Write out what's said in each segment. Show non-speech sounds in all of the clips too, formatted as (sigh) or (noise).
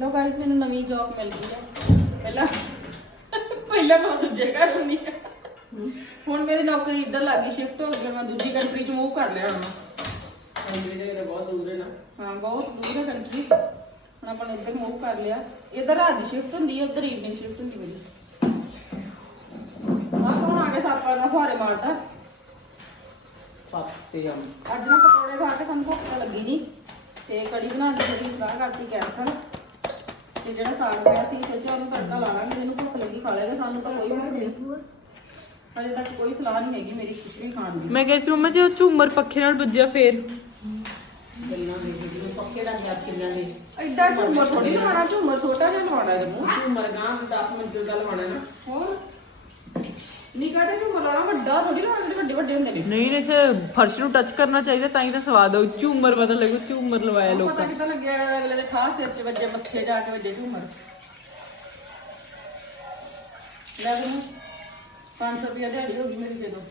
ਲੋ guys ਮੈਨੂੰ ਨਵੀਂ job ਮਿਲ ਗਈ ਹੈ। ਪਹਿਲਾਂ ਪਹਿਲਾਂ ਮੈਂ ਦੂਜੇ ਘਰ ਹੁੰਦੀ ਆ। ਹੁਣ ਮੇਰੀ ਨੌਕਰੀ ਇੱਧਰ ਲੱਗ ਗਈ ਸ਼ਿਫਟ ਹੋ ਗਈ ਮੈਂ ਦੂਜੀ ਕੰਟਰੀ ਚ ਮੂਵ ਕਰ ਲਿਆ ਹੁਣ। ਅੰਗਰੇਜ਼ੀ ਦੇ ਬਹੁਤ ਦੂਰ ਹੈ ਨਾ। ਹਾਂ ਬਹੁਤ ਦੂਰ ਹੈ ਕੰਟਰੀ ਹੁਣ ਆਪਾਂ ਇੱਧਰ ਮੂਵ ਕਰ ਲਿਆ। ਇੱਧਰ ਰਾਤ ਦੀ ਸ਼ਿਫਟ ਹੁੰਦੀ ਹੈ ਉੱਧਰ ਈਵਨਿੰਗ ਸ਼ਿਫਟ ਹੁੰਦੀ ਮੇਰੀ। ਆਹ ਕੌਣ ਆ ਗਿਆ? ਸਾਪਾ ਦਾ ਫੁਹਾਰੇ ਮਾਰਦਾ। ਪੱਤੇ ਆ। ਅੱਜ ਨਾ ਪਕੌੜੇ ਖਾ ਕੇ ਸਾਨੂੰ ਭੁੱਖ ਤਾਂ ਲੱਗੀ ਨਹੀਂ ਤੇ ਕੜੀ ਬਣਾਉਣ ਦੀ ਮੇਰੀ ਸਲਾਹ ਕਰਤੀ ਕੈਂਸਲ ਤੇ ਜਿਹੜਾ ਸਾਗ ਪਿਆ ਸੀ ਸੋਚਿਆ ਉਹਨੂੰ ਤੜਕਾ ਲਾ ਲਾਂਗੇ ਜਿਹਨੂੰ ਭੁੱਖ ਲੱਗੀ ਖਾ ਲੇਗਾ ਸਾਨੂੰ ਤਾਂ ਕੋਈ ਭੁੱਖ ਨਹੀਂ ਹਜੇ ਤੱਕ ਕੋਈ ਸਲਾਹ ਨਹੀਂ ਹੈਗੀ ਮੇਰੀ ਕੁਛ ਵੀ ਖਾਣ ਦੀ। ਮੈਂ ਕਿਹਾ ਸੀ ਮੰਮਾ ਜੇ ਉਹ ਝੂਮਰ ਪੱਖੇ ਨਾਲ ਵੱਜਿਆ ਫੇਰ। ਗੱਲਾਂ ਦੇ ਜਿਹੜੇ ਪੱਕੇ ਦਾ ਜੱਟ ਕਿੰਨਾ ਦੇ ਐਡਾ ਝੂਮਰ ਥੋੜੀ ਲਵਾਉਣਾ ਝੂਮਰ ਛੋਟਾ ਜਿਹਾ ਲਵਾਉਣਾ ਹੈ ਤੂੰ ਮਰਗਾਂ 10 ਮਿੰਟ ਦਾ ਲਵਾਣਾ ਨਾ। ਹੋਰ? ਨਿੱਕਾ ਤੇ ਝੂਮਰ ਲਾਉਣਾ ਵੱਡਾ ਥੋੜੀ ਲਵਾਉਣਾ ਜਿਹੜੇ ਵੱਡੇ ਵੱਡੇ ਹੁੰਦੇ ਨੇ। ਨਹੀਂ ਨਹੀਂ ਫਰਸ਼ ਨੂੰ ਟੱਚ ਕਰਨਾ ਚਾਹੀਦਾ ਤਾਂ ਹੀ ਤਾਂ ਸਵਾਦ ਆਉ ਝੂਮਰ ਪਤਾ ਲੱਗੂ ਝੂਮਰ ਲਵਾਇਆ ਪਤਾ ਲੋਕਾਂ ਕਿਤਾ ਲੱਗਿਆ ਅਗਲੇ ਦੇ ਖਾਸ ਸਿਰ ਚ ਵੱਜੇ ਮੱਥੇ ਜਾ ਕੇ ਵੱਜੇ ਝੂਮਰ। ਲੈ ਮੈਨੂੰ 500 ਰੁਪਏ ਦਿਹਾੜੀ ਹੋ ਗਈ ਮੇਰੀ ਜਦੋਂ।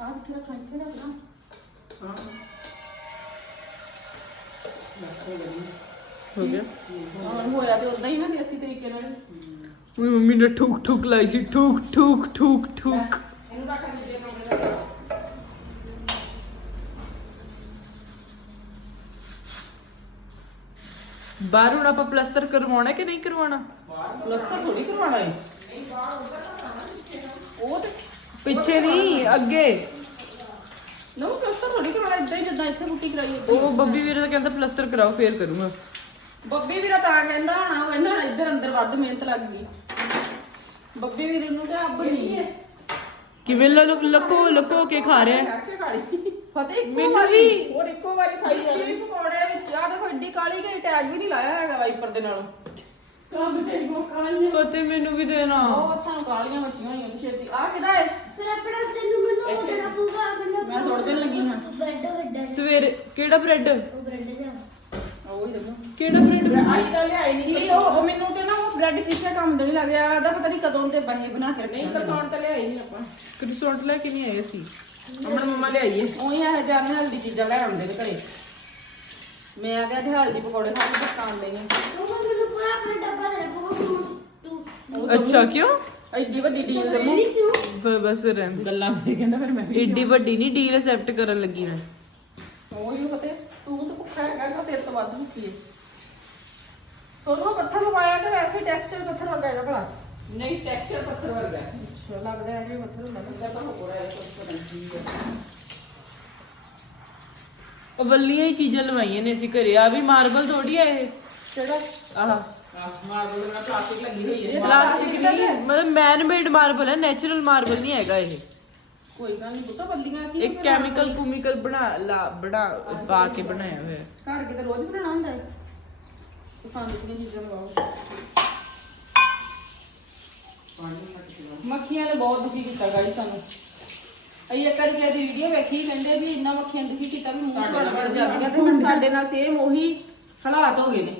ਆਹ ਕਿਹੜਾ ਨਾ ਨਾ ਹਾਂ। ਹੋ ਗਿਆ। ਹਾਂ ਹੋਇਆ ਤੇ ਉਦਾਂ ਹੀ ਨਾ ਦੇਸੀ ਤਰੀਕੇ ਨਾਲ। ਮੇਰੀ ਮੰਮੀ ਨੇ ਠੁਕ ਠੁਕ ਲਾਈ ਸੀ ਠੁਕ ਠੁਕ ਠੁਕ ਠੁਕ। ਇਹਨੂੰ ਰੱਖ ਦੇ ਕਮਰੇ ਦਾ ਬਾਹਰ ਹੁਣ ਆਪਾਂ ਪਲਸਤਰ ਕਰਵਾਉਣਾ ਕਿ ਨਹੀਂ ਕਰਵਾਉਣਾ? ਪਲਸਤਰ ਥੋੜੀ ਕਰਵਾਉਣਾ ਹੈ ਉਹ ਤੇ ਪਿੱਛੇ ਨਹੀਂ ਅੱਗੇ। ਨਾ ਪਲਸਤਰ ਥੋੜੀ ਕਰਵਾਉਣਾ ਇਦਾਂ ਹੀ ਜਿੱਦਾਂ ਇੱਥੇ ਪੁੱਟੀ ਕਰਾਈ। ਉਹ ਬੱਬੀ ਵੀਰੇ ਤਾਂ ਕਹਿੰਦਾ ਪਲਸਤਰ ਕਰਾਓ ਫੇਰ ਕਰੂੰਗਾ। ਬੱਬੀ ਵੀਰਾ ਤਾਂ ਕਹਿੰਦਾ ਹੋਣਾ ਕਹਿੰਦਾ ਹੋਣਾ ਇੱਧਰ ਅੰਦਰ ਵੱਧ ਮਿਹਨਤ ਲੱਗ ਗਈ। ਬੱਬੀ ਵੀਰ ਨੂੰ ਤਾਂ ਅੱਬ ਨਹੀਂ ਹੈ। ਕਿਵੇਂ ਲੋਕ ਲਕੋ ਲਕੋ ਕੇ ਖਾ ਰਿਹਾ ਹੈ? ਕਰਕੇ ਖਾਲੀ ਫਤਿਹ ਇੱਕੋ ਮੈਨੂੰ ਵਾਰੀ। ਵੀ। ਹੋਰ ਇੱਕੋ ਵਾਰੀ ਖਾਈ ਜਾਂਦੀ ਪਕੌੜੇ ਵਿੱਚ ਆ ਦੇਖੋ ਏਡੀ ਕਾਲੀ ਗਈ ਟੈਗ ਵੀ ਨਹੀਂ ਲਾਇਆ ਹੈਗਾ ਵਾਈਪਰ ਦੇ ਨਾਲ। ਕੰਮ ਤੇ ਕੋ ਕਾਲੀਆਂ ਫਤਿਹ ਮੈਨੂੰ ਵੀ ਦੇਣਾ। ਉਹ ਤੁਹਾਨੂੰ ਕਾਲੀਆਂ ਮੱਛੀਆਂ ਹੋਈਆਂ ਨੇ ਛੇਤੀ। ਆ ਕਿਹਦਾ ਹੈ? ਫਿਰ ਆਪਣਾ ਤੈਨੂੰ ਮੈਨੂੰ ਉਹ ਦੇਣਾ ਪਊਗਾ ਆਪਣਾ ਮੈਂ ਸੁੱਟ ਦੇਣ ਲੱਗੀ ਹਾਂ। ਬ੍ਰੈਡ ਵੱਡਾ ਸਵੇਰੇ ਕਿਹੜਾ ਬ੍ਰੈਡ? ਉਹ ਬ੍ਰੈਡ ਜਾ ਉਹ ਹੀ ਦੇਣਾ ਕਿਹੜਾ ਬ੍ਰੈਡ ਆਈ ਦਾ ਲਿਆਈ ਨਹੀਂ ਗਈ ਉਹ ਉਹ ਮੈਨੂੰ ਤੇ ਨਾ ਉਹ ਬ੍ਰੈਡ ਕਿਸੇ ਕੰਮ ਦੇ ਨਹੀਂ ਲੱਗਿਆ। ਉਹਦਾ ਪਤਾ ਨਹੀਂ ਕਦੋਂ ਤੇ ਬਹੇ ਬਣਾ ਕੇ ਨਹੀਂ ਕਸੌਣ ਤੇ ਲਿਆਈ ਨਹੀਂ ਆਪਾਂ। ਕ੍ਰਿਸੋਟ ਲੈ ਕੇ ਨਹੀਂ ਆਏ ਸੀ ਅਮਨ ਮੰਮਾ ਲਿਆਈ ਹੈ ਉਹੀ ਇਹ ਜਾਨ ਹਲਦੀ ਚੀਜ਼ਾਂ ਲੈ ਆਉਂਦੇ ਨੇ ਘਰੇ। ਮੈਂ ਤੇ ਅੱਜ ਹਲਦੀ ਪਕੌੜੇ ਖਾ ਕੇ ਦੁਕਾਨ ਲਈ ਆ। ਉਹ ਮੈਨੂੰ ਪੂਰਾ ਆਪਣਾ ਡੱਬਾ ਦੇ ਪਊਗਾ ਤੂੰ ਅੱਛਾ ਕਿਉਂ? ਐਡੀ ਵੱਡੀ ਡੀਲ ਤੇ ਮੇਰੀ ਕਿਉਂ? ਬ- ਬਸ ਫਿਰ ਰਹਿੰਦੇ ਗੱਲਾਂ ਕਹਿੰਦਾ ਫਿਰ ਮੈਂ ਵੱਡੀ ਨਹੀਂ ਡੀਲ ਅਸੈਪਟ ਕਰਨ ਲੱਗੀ ਮੈਂ। ਉਹ ਹੀ ਹੈਗਾ ਤਾਂ ਤੇਰੇ ਤੋਂ ਵੱਧ ਭੁੱਖੀ ਹੈ। ਸੋਨੂੰ ਪੱਥਰ ਲਵਾਇਆ ਕਿ ਵੈਸੇ ਟੈਕਸਚਰ ਪੱਥਰ ਵਰਗਾ ਹੈਗਾ ਭਲਾ? ਨਹੀਂ ਟੈਕਸਚਰ ਪੱਥਰ ਵਰਗਾ। ਹੈ। ਅੱਛਾ ਲੱਗਦਾ ਹੈ ਜਿਵੇਂ ਪੱਥਰ ਹੁੰਦਾ ਲੱਗਦਾ ਤਾਂ ਹੋ ਰਿਹਾ ਹੈ ਕੁਝ ਪਤਾ ਨਹੀਂ ਕੀ ਹੈ। ਉਹ ਵੱਲੀਆਂ ਹੀ ਚੀਜ਼ਾਂ ਲਵਾਈਆਂ ਨੇ ਅਸੀਂ ਘਰੇ। ਆ ਵੀ ਮਾਰਬਲ ਥੋੜੀ ਆ ਇਹ। ਕਿਹੜਾ? ਆਹ। ਮਾਰਬਲ ਨਾਲ ਪਲਾਸਟਿਕ ਲੱਗੀ ਹੋਈ ਹੈ। ਪਲਾਸਟਿਕ ਨਹੀਂ ਮਤਲਬ ਮੈਨ ਮੇਡ ਮਾਰਬਲ ਹੈ ਨੈਚੁਰਲ ਮਾਰਬਲ ਨਹੀਂ ਹੈਗਾ ਇਹ। ਕੋਈ ਗੱਲ ਨਹੀਂ ਪੁੱਤਾ ਬੱਲੀਆਂ ਕੀ ਇੱਕ ਕੈਮੀਕਲ ਕੂਮੀਕਲ ਬਣਾ ਲਾ ਬਣਾ ਪਾ ਕੇ ਬਣਾਇਆ ਹੋਇਆ ਹੈ। ਘਰ ਕਿਤੇ ਰੋਜ਼ ਬਣਾਉਣਾ ਹੁੰਦਾ ਹੈ ਪਸੰਦ ਦੀਆਂ ਚੀਜ਼ਾਂ ਲਵਾਓ? ਮੱਖੀਆਂ ਨੇ ਬਹੁਤ ਦੁਖੀ ਕੀਤਾ ਗਾਈ ਸਾਨੂੰ। ਅਈ ਇੱਕ ਵਾਰੀ ਦੀ ਵੀਡੀਓ ਵੇਖੀ ਕਹਿੰਦੇ ਵੀ ਇੰਨਾ ਮੱਖੀਆਂ ਦੁਖੀ ਕੀਤਾ ਵੀ ਮੂੰਹ ਵੜ ਵੜ ਜਾਂਦੀਆਂ ਤੇ ਹੁਣ ਸਾਡੇ ਨਾਲ ਸੇਮ ਉਹੀ ਹਾਲਾਤ ਹੋ ਗਏ ਨੇ।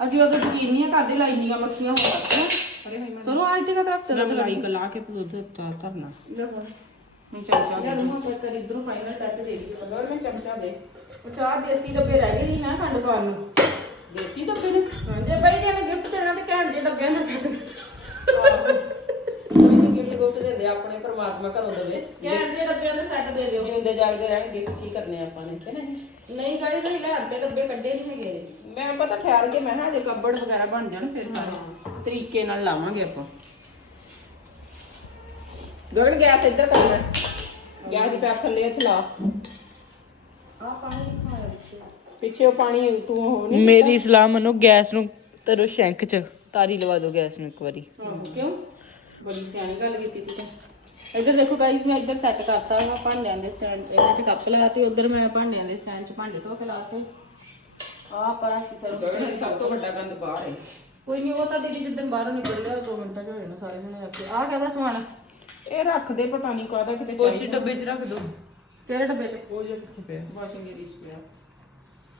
ਅਸੀਂ ਉਦੋਂ ਯਕੀਨ ਨਹੀਂ ਕਰਦੇ ਲਾਈ ਨੀਗਾ ਮੱਖੀਆਂ ਹੋ ਦੇ ਨੂੰ ਚੈੱਕ ਕਰ ਇਧਰੋਂ ਫਾਈਨਲ ਟੱਚ ਦੇ ਦੀ ਮਗਰ ਮੈਂ ਚਮਚਾ ਦੇ। ਉਹ ਚਾਰ ਦੇਸੀ ਡੱਬੇ ਰਹਿ ਗਏ ਨਹੀਂ ਨਾ ਖੰਡ ਪਾਉਣ ਨੂੰ। ਦੇਸੀ ਡੱਬੇ ਨੇ? ਹਾਂ ਜੇ ਬਈ ਦੇ ਗਿਫਟ ਦੇਣਾ ਤੇ ਘੈਂਟ ਜੇ ਡੱਬਿਆਂ ਦਾ ਸੈੱਟ ਕੋਈ ਗਿਫਟ ਗੁਫਟ ਦਿੰਦੇ ਆਪਣੇ ਪਰਮਾਤਮਾ ਘਰੋਂ ਦੇਵੇ। ਘੈਂਟ ਜੇ ਡੱਬਿਆਂ ਦੇ ਸੈੱਟ ਦੇ ਦਿਓ। ਜਿਉਂਦੇ ਜਾਗਦੇ ਰਹਿਣਗੇ ਕੀ ਕਰਨੇ ਆਪਾਂ ਨੇ ਕਿ ਨਹੀਂ ਨਹੀਂ ਗਾੜੀ ਨਹੀਂ ਲੈ ਅੱਧੇ ਡੱਬੇ ਕੱਢੇ ਨਹੀਂ ਹੈਗੇ। ਮੈਂ ਪਤਾ ਖਿਆਲ ਕੇ ਮੈਂ ਹਾਂ ਜੇ ਕੱਬੜ ਵਗੈਰਾ ਬਣ ਜਾਣ ਫਿਰ ਸਾਰੇ। ਤਰੀਕੇ ਨਾਲ ਲਾਵਾਂਗੇ ਆਪਾਂ। ਗਗਨ ਗੈਸ ਇੱਧਰ ਕਰ ਲੈ। ਗੈਸ ਦੀ ਪੈਪ ਥੱਲੇ ਇੱਥੇ ਲਾ। ਆ ਪਾਣੀ ਖਾਇਆ ਪਿੱਛੇ। ਉਹ ਪਾਣੀ ਤੂੰ ਹੋ ਨਹੀਂ ਮੇਰੀ ਸਲਾਹ ਮੰਨੋ ਗੈਸ ਨੂੰ ਤਰੋ ਸ਼ੈਂਕ ਚ। ਤਾਰੀ ਲਵਾ ਦਿਓ ਗੈਸ ਨੂੰ ਇੱਕ ਵਾਰੀ। ਆਹੋ, ਕਿਉਂ? ਬੜੀ ਸਿਆਣੀ ਗੱਲ ਕੀਤੀ ਤੂੰ ਤਾਂ। ਇੱਧਰ ਦੇਖੋ ਗਾਈਸ ਮੈਂ ਇੱਧਰ ਸੈੱਟ ਕਰਤਾ ਮੈਂ ਭਾਂਡਿਆਂ ਦੇ ਸਟੈਂਡ ਇਹਨਾਂ 'ਚ ਕੱਪ ਲਾ ਤੇ ਉਧਰ ਮੈਂ ਭਾਂਡਿਆਂ ਦੇ ਸਟੈਂਡ 'ਚ ਭਾਂਡੇ ਧੋ ਕੇ ਲਾਤੇ। ਆਹ ਪਰ ਅਸੀਂ ਸਰਵ ਗਗਨ ਦੀ ਸਭ ਤੋਂ ਵੱਡਾ ਗੰਦ ਬਾਹਰ ਹੈ। ਕੋਈ ਨਹੀਂ ਉਹ ਤਾਂ ਦੀਦੀ ਜਿੱਦਣ ਬਾਹਰੋਂ ਨਿਕਲਦਾ 2 ਮਿੰਟਾਂ 'ਚ ਹੋ ਜਾਣਾ ਸਾਰੇ ਜਣੇ ਰੱਖੇ ਆਹ ਕਾਹਦਾ ਸਮਾਨ? ਇਹ ਰੱਖਦੇ ਪਤਾ ਨਹੀਂ ਕਾਹਦਾ ਕਿਤੇ ਕੁਝ ਡੱਬੇ ਚ ਰੱਖ ਦਿਓ ਕਿਹੜੇ ਡੱਬੇ 'ਚ? ਉਹ ਜੇ ਪਿੱਛੇ ਪਿਆ। ਵਾਸ਼ਿੰਗ ਏਰੀਆ ਚ ਪਿਆ।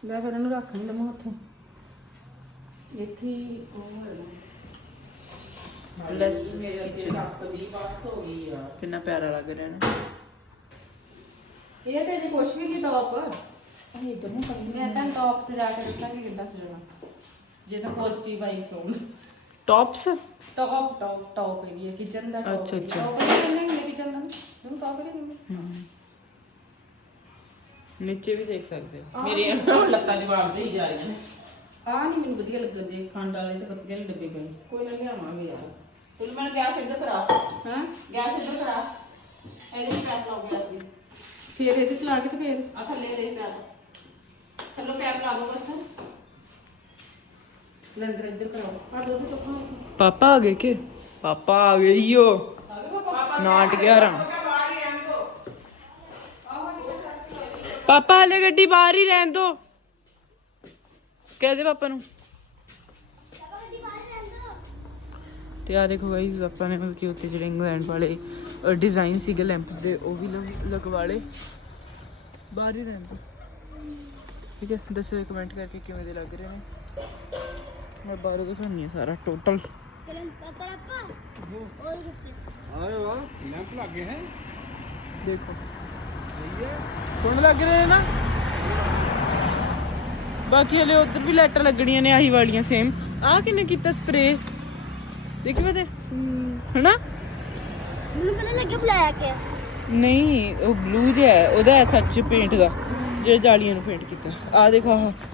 ਲੈ ਫਿਰ ਇਹਨੂੰ ਰੱਖ ਨਹੀਂ ਲਵਾਂ ਉੱਥੇ ਇੱਥੇ ਹੀ ਉਹ ਹੋਣਾ Bless ਮੇਰੇ ਅੱਗੇ ਰੱਖ ਦੀ ਬਸ ਹੋ ਗਈ ਯਾਰ ਕਿੰਨਾ ਪਿਆਰਾ ਲੱਗ ਰਿਹਾ ਨਾ। ਇਹ ਤੇ ਜੀ ਕੁਛ ਵੀ ਨਹੀਂ ਟੌਪ ਇਹ ਇਧਰ ਨੂੰ ਕਰਨੀ ਮੈਂ ਤਾਂ ਟੌਪ ਸਜਾ ਕੇ ਦੱਸਾਂਗੀ ਕਿੱਦਾਂ ਸਜਾਉਣਾ ਜੇ ਤਾਂ ਪੋਜ਼ਿਟਿਵ ਵਾਈਬਸ ਹੋਣ tops top top top area kitchen ਦਾ top ਅੱਛਾ, ਅੱਛਾ। ਟੌਪ ਕਿੰਨੇ ਨੇ ਕਿਚਨ ਦਾ ਨੂੰ। ਟੌਪ ਕਿੰਨੇ ਨੀਚੇ ਵੀ ਦੇਖ ਸਕਦੇ ਹੋ। ਮੇਰੀਆਂ ਲੱਤਾਂ ਦੇ ਹੀ ਜਾ ਰਹੀਆਂ ਨੇ। ਆ ਨਹੀਂ ਮੈਨੂੰ ਵਧੀਆ ਲੱਗਦੇ ਖੰਡ ਵਾਲੇ ਤੇ ਪੱਤੇ ਵਾਲੇ ਡੱਬੇ ਪਏ। ਕੋਈ ਨਾ ਲਿਆਵਾਂਗੇ ਯਾਰ। ਤੂੰ ਮੈਨੂੰ ਗੈਸ ਇੱਧਰ ਕਰਾ। ਹਾਂ? ਗੈਸ ਇੱਧਰ ਕਰਾ। ਇਹਦੇ ਵਿੱਚ ਪੈਪ ਲਾਓ ਗੈਸ ਦੀ। ਫੇਰ ਇਹਦੇ ਚ ਲਾ ਕੇ ਤੇ ਫੇਰ। ਆ ਥੱਲੇ ਦੇ ਪੈਪ। ਥੱਲੇ ਪੈਪ ਲਾ ਦੋ ਬਸ। ਸਿਲੰਡਰ ਇੱਧਰ ਕਰਾਓ। ਆ ਦੁੱਧ ਚੁੱਕਣਾ ਪਾਪਾ ਆ ਗਏ ਕਿ? ਪਾਪਾ ਆ ਗਏ ਈਓ। ਨਾਟ ਗਿਆ ਰਾਂ ਪਾਪਾ ਹਲੇ ਗੱਡੀ ਬਾਹਰ ਹੀ ਰਹਿਣ ਦੋ। ਕਹਿ ਦੇ ਪਾਪਾ ਨੂੰ। ਤੇ ਆ ਦੇਖੋ ਗਾਈਸ ਆਪਾਂ ਨੇ ਮਤਲਬ ਕਿ ਉੱਤੇ ਜਿਹੜੇ ਇੰਗਲੈਂਡ ਵਾਲੇ ਡਿਜ਼ਾਈਨ ਸੀਗੇ ਲੈਂਪਸ ਦੇ, ਉਹ ਵੀ ਲਗਵਾ ਲਏ। ਬਾਹਰ ਹੀ ਰਹਿਣ ਦੋ। ਠੀਕ ਹੈ ਦੱਸੋ ਕਮੈਂਟ ਕਰਕੇ ਕਿਵੇਂ ਦੇ ਲੱਗ ਰਹੇ ਨੇ। ਮੈਂ ਬਾਰੇ ਦਿਖਾਉਣੀ ਸਾਰਾ ਹੈ। ਦੇਖੋ। ਸੁਣ ਬਾਕੀ ਹਲੇ ਉਧਰ ਵੀ ਲਾਈਟਾਂ ਲੱਗਣੀਆਂ ਨੇ ਆਹੀ ਵਾਲੀਆਂ ਸੇਮ ਆਹ ਕਿਨੇ ਕੀਤਾ ਸਪਰੇ ਦੇਖੀ ਬਤੇ ਹਨਾ? ਮੈਨੂੰ ਪਹਿਲਾਂ ਲੱਗਿਆ ਬਲੈਕ ਹੈ ਨਹੀਂ ਉਹ ਬਲੂ ਜਿਹਾ ਹੈ ਉਹਦਾ ਸੱਚ ਪੇਂਟ ਦਾ। ਜਿਹੜਾ ਜਾਲੀਆਂ ਨੂੰ ਪੇਂਟ ਕੀਤਾ। ਆ ਦੇਖੋ ਆਹ।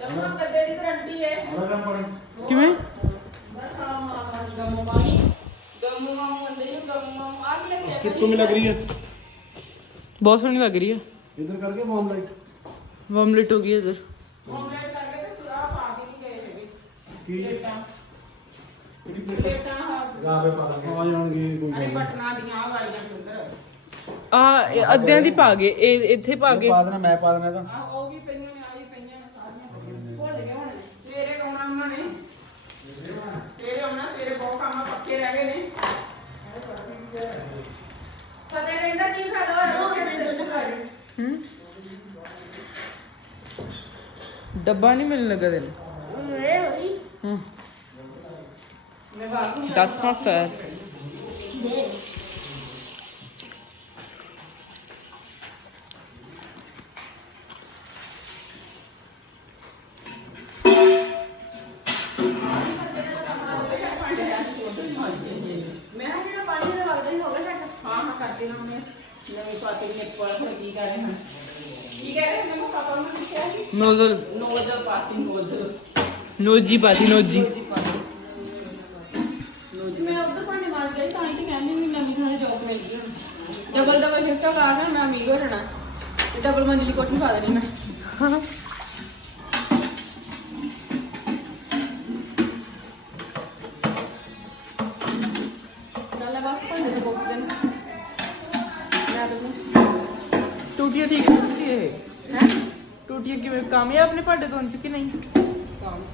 ਜਮਾ ਕੱਦੇ ਦੀ ਗਰੰਟੀ ਹੈ ਕਿਵੇਂ ਗਮੂ ਪਾਣੀ ਗਮੂ ਮਾਮੂ ਅੰਦੇ ਨੂੰ ਗਮੂ ਮਾਮੂ ਆ ਕੀ ਲੱਗਿਆ कितने में लग रही है ਬਹੁਤ ਸੋਹਣੀ ਲੱਗ ਰਹੀ ਹੈ इधर करके मॉम लाइट ਵਮਲੇਟ ਹੋ ਗਈ ਇਧਰ ਆਮਲੇਟ ਕਰਕੇ ਤੇ ਸੁਰਾ ਪਾ ਕੇ ਨਹੀਂ ਗਏ ਹੈਗੇ की ਪਲੇਟਾਂ कितनी प्लेट ਪਲੇਟਾਂ ਹਾਂ यहाँ पे पा देंगे आ जाएंगे कोई ਅਰੇ बात ਪਟਨਾ ਦੀਆਂ ਆ ਵਾਲੀਆਂ ਸੁੰਦਰ ਆ ਇਹ ਅੱਧਿਆਂ ਦੀ ਪਾ ਗਏ ਇਹ ਇੱਥੇ ਪਾ नहीं ਗਏ पा देना मैं पा देना था ਆ ਉਹ ਵੀ ਪਈਆਂ ਨੇ ਆ ਵੀ ਪਈਆਂ ਰਹਿ ਗਏ ਨੇ। ਫਤਿਹ ਕਹਿੰਦਾ ਕੀ ਖਾ ਲਓ ਹੂੰ? ਡੱਬਾ ਨਹੀਂ ਮਿਲਣ ਲੱਗਾ ਤੈਨੂੰ? ਇਹ ਹੋਈ ਹੂੰ। ਮੈਂ ਬਾਹਰ ਨੂੰ ਦੈਟਸ ਨਾਟ ਨੋਜ਼ਲ। ਨੋਜ਼ਲ ਪਾਤੀ ਨੋਜ਼ਲ। ਨੋਜੀ ਪਾਤੀ ਨੋਜੀ। ਮੈਂ ਉਧਰ ਭਾਂਡੇ ਮਾਰ ਗਈ ਤਾਂ ਹੀ ਕਹਿੰਦੀ ਵੀ ਨਵੀਂ ਥਾਂ ਜੌਬ ਮਿਲ ਗਈ ਹੁਣ। ਡਬਲ ਡਬਲ ਸ਼ਿਫਟਾਂ ਲਾ ਕੇ ਮੈਂ ਅਮੀਰ ਹੋ ਜਾਣਾ। ਤੇ ਡਬਲ ਮੰਜ਼ਲੀ ਕੋਠੀ ਪਾ ਦੇਣੀ ਮੈਂ। ਟੂਟੀਆਂ ਠੀਕ ਹੈ ਤੁਸੀਂ ਇਹ। ਟੂਟੀਆਂ ਕਿਵੇਂ? ਕਾਮਯਾਬ ਨੇ ਭਾਂਡੇ ਧੋਣ ਚ ਕਿ ਨਹੀਂ?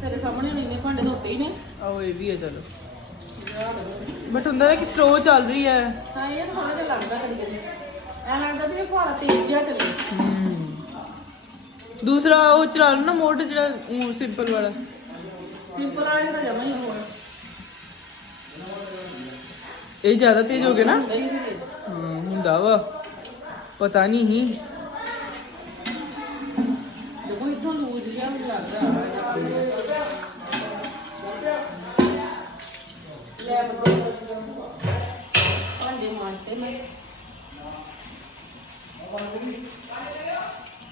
ਤੇਰੇ ਸਾਹਮਣੇ ਹੁਣ ਇੰਨੇ ਭਾਂਡੇ ਧੋਤੇ ਹੀ ਨੇ। ਆਓ ਇਹ ਵੀ ਹੈ ਚਲੋ। ਬਟ ਹੁੰਦਾ ਹੈ ਕਿ ਸਲੋ ਚੱਲ ਰਹੀ ਹੈ। ਹਾਂ ਇਹ ਥੋੜਾ ਜਿਹਾ ਲੱਗਦਾ ਕਦੀ ਕਦੀ। ਐ ਲੱਗਦਾ ਵੀ ਇਹ ਫੁਹਾਰਾ ਤੇਜ਼ ਜਿਹਾ ਚੱਲੇ। ਦੂਸਰਾ ਉਹ ਚਲਾ ਲਓ ਨਾ ਮੋਡ ਜਿਹੜਾ ਸਿੰਪਲ ਵਾਲਾ। ਸਿੰਪਲ ਵਾਲੇ ਤਾਂ ਜਮਾ ਹੀ ਹੋਰ। ਇਹ ਜ਼ਿਆਦਾ ਤੇਜ਼ ਹੋ ਗਿਆ ਨਾ? ਨਹੀਂ ਹੁੰਦਾ ਵਾ। ਪਤਾ ਨਹੀਂ ਹੀ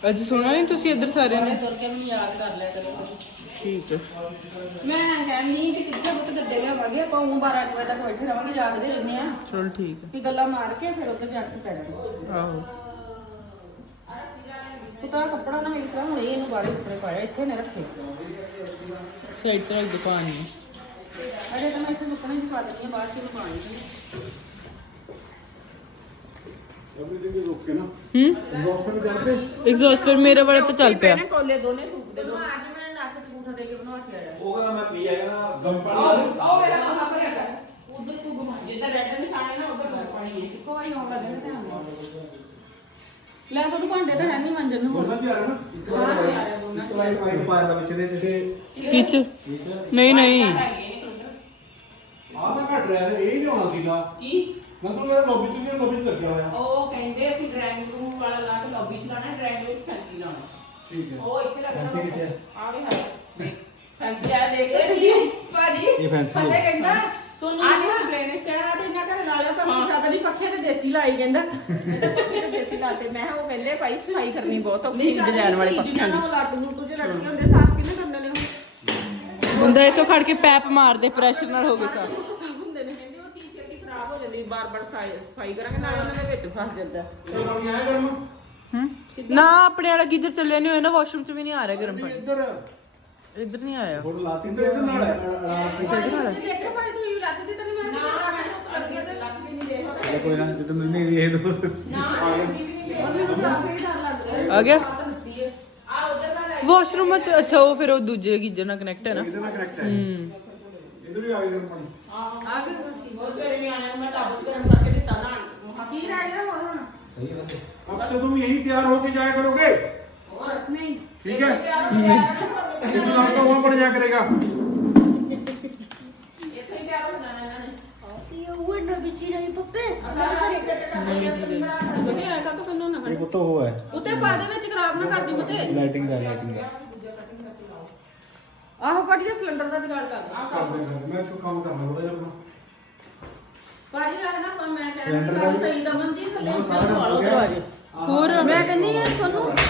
ਅੱਜ ਸੁਣਾ ਨਹੀਂ ਤੁਸੀਂ ਇੱਧਰ ਸਾਰਿਆਂ ਨੇ? ਤੁਰ ਕੇ ਮੈਨੂੰ ਯਾਦ ਕਰ ਲਿਆ ਕਰੋ ਠੀਕ ਹੈ। ਮੈਂ ਕਹਿੰਦੀ ਕਿ ਕਿੱਥੇ ਬੁੱਤ ਗੱਡੇ ਲਿਆਵਾਂਗੇ ਆਪਾਂ ਉਹ 12 ਵਜੇ ਤੱਕ ਬੈਠੇ ਰਵਾਂਗੇ ਜਾਗਦੇ ਰਹਿੰਦੇ ਆ ਚਲੋ ਠੀਕ ਵੀ ਗੱਲਾਂ ਮਾਰ ਕੇ ਫਿਰ ਉੱਧਰ ਜਾ ਕੇ ਪੈ ਜਾਣਾ। ਹੈ ਆਹੋ। ਤੂੰ ਤਾਂ ਕੱਪੜਾ ਨਾ ਇਸ ਤਰ੍ਹਾਂ ਹੁਣੇ ਇਹਨੂੰ ਬਾਹਰ ਕੱਪੜੇ ਪਾਇਆ ਇੱਥੇ ਨੇ ਰੱਖੇ। ਸਾਈਡ ਤੇ ਇੱਕ ਦੁਕਾਨ ਹੈ। ਅਰੇ ਤਾਂ ਮੈਂ ਇੱਥੇ ਸੁੱਕਣੇ ਚ ਪਾ ਦੇਣੀ ਆ ਬਾਅਦ ਚ ਨੂੰ ਪਾਣੀ ਚ ਐਵਰੀਥਿੰਗ ਇਜ਼ ਓਕੇ ਨਾ। ਹੂੰ? ਡਾਕਟਰ ਵੀ ਕਰਦੇ? ਐਗਜ਼ੌਸਟਰ ਮੇਰੇ ਵਾਲੇ ਤਾਂ ਚੱਲ ਪਿਆ। ਇਹਨੇ ਕੋਲੇ ਦੋਨੇ ਸੂਟ ਦੇ ਦੋ। ਅੱਜ ਮੈਂ ਨੱਕ ਚ ਬੂਠਾ ਦੇ ਕੇ ਬਣਵਾ ਕੇ ਆਇਆ। ਉਹ ਕਹਿੰਦਾ ਮੈਂ ਪੀ ਆਇਆ ਗੰਪਾ ਆਓ ਮੇਰਾ ਭਰਿਆ ਕਰ ਉਧਰ ਤੂੰ ਘੁਮਾ ਜਿੱਦਾਂ ਰੈੱਡ ਨਿਸ਼ਾਨੇ ਨਾ ਉਧਰ ਗਰ ਪਾਣੀ ਹੈ। ਇੱਕੋ ਵਾਰੀ ਆਉਣ ਲੱਗਾ ਧਿਆਨ ਲੈ ਤੁਹਾਨੂੰ ਭਾਂਡੇ ਤਾਂ ਹੈ ਨਹੀਂ ਮੰਜਣ ਨੂੰ ਦੋਨਾਂ ਚ ਆ ਰਿਹਾ ਨਾ? ਇੱਕ ਹਾਂ, ਆ ਰਿਹਾ ਦੋਨਾਂ ਇੱਕ ਲਾਈਟ ਵਾਈਟ ਪਾਇਆ ਦਾ ਵਿੱਚ ਦੇ ਜਿਹੜੇ ਕਿਚ? ਨਹੀਂ ਨਹੀਂ। ਆਹ ਤਾਂ ਘਟ ਰਿਹਾ ਤੇ ਇਹ ਹੀ ਹੋਣਾ ਸੀਗਾ। ਕੀ? ਮੈਂ ਤੁਹਾਨੂੰ ਕਹਿੰਦਾ ਲੌਬੀ ਚ ਨਹੀਂ ਲੌਬੀ ਚ ਲੱਗਿਆ ਹੋਇਆ। ਉਹ ਕਹਿੰਦੇ ਅਸੀਂ ਡਰਾਇੰਗ ਰੂਮ ਵਾਲਾ ਲਾ ਕੇ ਲੌਬੀ ਚ ਲਾਣਾ ਡਰਾਇੰਗ ਰੂਮ ਫੈਂਸੀ ਲਾਉਣਾ। ਠੀਕ ਹੈ। ਉਹ ਇੱਥੇ ਲੱਗਣਾ Fancy ਕਿੱਥੇ ਹੈ? ਆ ਵੀ ਹੈ। ਫੈਂਸੀ ਆ ਦੇਖ। ਲੈ ਭਾਜੀ ਇਹ fancy ਹੈ। ਫਤਿਹ ਕਹਿੰਦਾ ਸੋਨੂੰ ਆ ਨਹੀਂ ਡਰੇਨ ਕਹਿਆ ਤੇ ਇਹਨਾਂ ਘਰ ਨਾਲੇ ਪਰ ਪੁੱਛਾ ਤਾਂ ਨਹੀਂ ਪੱਖੇ ਤੇ ਦੇਸੀ ਲਾਈ ਕਹਿੰਦਾ। ਕਹਿੰਦਾ ਪੱਖੇ ਤੇ ਦੇਸੀ ਲਾਤੇ ਮੈਂ ਕਿਹਾ ਉਹ ਕਹਿੰਦੇ ਭਾਈ ਸਫ਼ਾਈ ਕਰਨੀ ਬਹੁਤ ਔਖੀ ਡਿਜ਼ਾਈਨ ਵਾਲੇ ਪੱਖਿਆਂ ਦੀ। ਲੱਟ ਲੁੱਟ ਜੇ ਲਟਕੇ ਹੁੰਦੇ ਸਾਫ਼ ਕਿਵੇਂ ਕਰਨੇ ਨੇ ਉਹ? ਬੰਦਾ ਇੱਥੋਂ ਖੜ ਕੇ ਪੈਪ ਮਾਰਦੇ ਪ੍ਰੈਸ਼ਰ ਨਾਲ ਹੋ ਗਏ ਸਾਫ਼ ਸਾਫ਼ ਹੁੰਦੇ ਨੇ ਕਹਿੰਦੇ ਉਹ ਚੀਜ਼ ਛੇਤੀ ਖਰਾਬ ਹੋ ਜਾਂਦੀ ਬਾਰ ਬਾਰ ਸਫ਼ਾਈ ਕਰਾਂਗੇ ਨਾਲੇ ਉਹਨਾਂ ਦੇ ਵਿੱਚ ਫਸ ਜਾਂਦਾ। ਇਹ ਪਾਣੀ ਆਇਆ ਗਰਮ? ਹੂੰ? ਨਾ ਆਪਣੇ ਵਾਲਾ ਗੀਜ਼ਰ ਚੱਲਿਆ ਨਹੀਂ ਹੋਇਆ ਨਾ ਵਾਸ਼ਰੂਮ 'ਚ ਵੀ ਨਹੀਂ ਆ ਰਿਹਾ ਗਰਮ ਪਾਣੀ। ਇੱਧਰ। ਇੱਧਰ ਨਹੀਂ ਆਇਆ ਹੁਣ ਲਾਤੀ ਤੇ ਇਹਦੇ ਨਾਲ ਹੈ ਅੱਛਾ ਇਹਦੇ ਨਾਲ ਹੈ ਦੇਖੋ ਭਾਈ ਤੂੰ ਲੱਤ ਦੀ ਤੈਨੂੰ ਮੈਂ ਨਾ ਅੱਗੇ ਤੇ ਲੱਤ ਦੀ ਨਹੀਂ ਦੇਖੋ ਕੋਈ ਨਾ ਜਿੱਦ ਮੈਨੂੰ ਨਹੀਂ ਇਹ ਦੋ ਨਾ ਮੈਨੂੰ ਆਪ ਹੀ ਡਰ ਲੱਗ ਰਿਹਾ ਆ ਗਿਆ ਵਾਸ਼ਰੂਮ ਚ ਅੱਛਾ ਉਹ ਫਿਰ ਉਹ ਦੂਜੇ ਗੀਜਰ ਨਾਲ ਕਨੈਕਟ ਹੈ ਨਾ ਇਹਦੇ ਨਾਲ ਕਨੈਕਟ ਹੈ ਹੂੰ ਇਧਰ ਹੀ ਆ ਗਿਆ ਪਾਣੀ ਆ ਆ ਗਿਆ ਸੀ ਹੋਰ ਸਵੇਰੇ ਵੀ ਆਣਾ ਮੈਂ ਟਾਬਸ ਗਰਮ ਕਰਕੇ ਦਿੱਤਾ ਨਾ ਕੀ ਰਹਿ ਗਿਆ ਹੋਰ ਹੁਣ ਸਹੀ ਹੈ ਬਸ ਜਦੋਂ ਵੀ ਇਹੀ ਤਿਆਰ ਹੋ ਕੇ ਜਾਇਆ ਕਰੋਗੇ ਹੋਰ ਨਹੀਂ ठीक है ਪਿਆਰ ਹੋ ਜਾਣਾ ये तो आपका वहाँ पड़ जाया करेगा ਇੱਥੇ ਹੀ ਪਿਆਰ ਹੋ ਜਾਣਾ ਇਹਨਾਂ ਨੇ ये वो नवी चीज आई पप्पे ਵਧੀਆ ਆਇਆ ਕਾ ਤੂੰ ਨਾ ये तो वो है ਉੱਤੇ ਪਾ ਦੇ ਵਿੱਚ ਖਰਾਬ ਨਾ ਕਰਦੀ ਬਤੇ लाइटिंग का लाइटिंग का ਆਹੋ ਕੱਢ ਕੇ ਸਿਲੰਡਰ ਦਾ ਜੁਗਾੜ ਕਰ ਦੇ कर देगा मैं तो काम करना थोड़ा जिहा अपना ਭਾਜੀ ਵੈਸੇ ਨਾ ਆਪਾਂ ਮੈਂ ਸਿਲੰਡਰ ਕਹਿੰਦਾ ਦਾ ਸਹੀ ਦਮਨ ਦੀ ਥੱਲੇ ਉਹ ਸਾਰਾ ਪਾ ਲਓ ਹੋ ਗਿਆ। ਦਰਵਾਜ਼ੇ ਹੋਰ ਮੈਂ ਕਹਿੰਨੀ ਆ ਤੁਹਾਨੂੰ ਭਾਵੇਂ